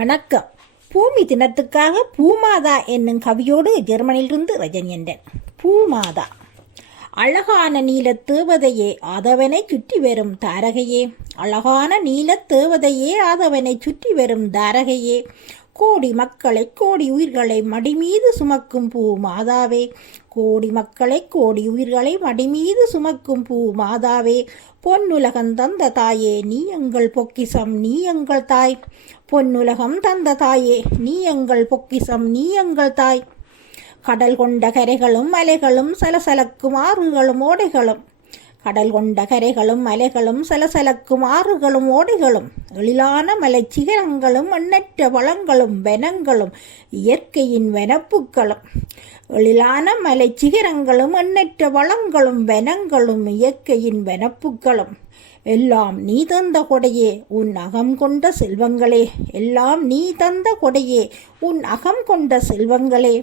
வணக்கம். பூமி தினத்துக்காக பூமாதா என்னும் கவியோடு ஜெர்மனியிலிருந்து ரஜனியண்டன். பூமாதா. அழகான நீலத் தேவதையே ஆதவனை சுற்றி வரும் தாரகையே. அழகான நீலத் தேவதையே ஆதவனை சுற்றி வரும் தாரகையே. கோடி மக்களை கோடி உயிர்களை மடிமீது சுமக்கும் பூ மாதாவே. கோடி மக்களை கோடி உயிர்களை மடிமீது சுமக்கும் பூ மாதாவே. பொன்னுலகம் தந்த தாயே நீ எங்கள் பொக்கிசம் நீ எங்கள் தாய். பொன்னுலகம் தந்த தாயே நீ எங்கள் பொக்கிசம் நீ எங்கள் தாய். கடல் கொண்ட கரைகளும் மலைகளும் சலசலக்கும் ஆறுகளும் ஓடைகளும் கடல் கொண்ட கரைகளும் மலைகளும் சலசலக்கும் ஆறுகளும் ஓடைகளும் எழிலான மலை சிகரங்களும் எண்ணற்ற வளங்களும் வனங்களும் இயற்கையின் வனப்புக்களும் எழிலான மலை சிகரங்களும் எண்ணற்ற வளங்களும் வனங்களும் இயற்கையின் வனப்புக்களும் எல்லாம் நீ தந்த கொடையே உன் அகம் கொண்ட செல்வங்களே. எல்லாம் நீ தந்த கொடையே உன் அகம் கொண்ட செல்வங்களே.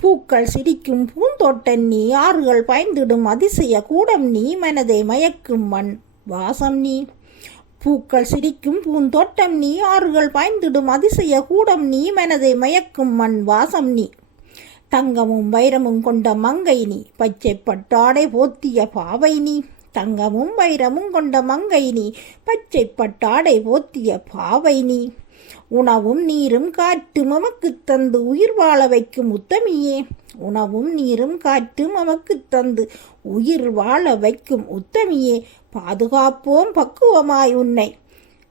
பூக்கள் சிரிக்கும் பூந்தோட்டம் நீ ஆறுகள் பாய்ந்திடும் அதிசய கூடம் நீ மனதை மயக்கும் மண் வாசம் நீ. பூக்கள் சிரிக்கும் பூந்தோட்டம் நீ ஆறுகள் பாய்ந்திடும் அதிசய கூடம் நீ மனதை மயக்கும் மண் வாசம் நீ. தங்கமும் வைரமும் கொண்ட மங்கை நீ பச்சை பட்டாடை போத்திய பாவை நீ. தங்கமும் வைரமும் கொண்ட மங்கை நீ பச்சை பட்டாடை போத்திய பாவை நீ. உணவும் நீரும் காற்றும் நமக்கு தந்து உயிர் வாழ வைக்கும் உத்தமியே. உணவும் நீரும் காற்றும் நமக்கு தந்து உயிர் வாழ வைக்கும் உத்தமியே. பாதுகாப்போம் பக்குவமாய் உன்னை.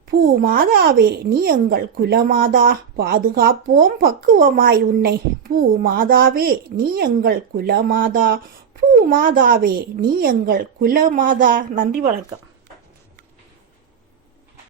பூ மாதாவே நீ எங்கள் குலமாதா. பாதுகாப்போம் பக்குவமாய் உன்னை. பூ மாதாவே நீ எங்கள் குலமாதா. பூ மாதாவே நீ எங்கள் குலமாதா. நன்றி வணக்கம்.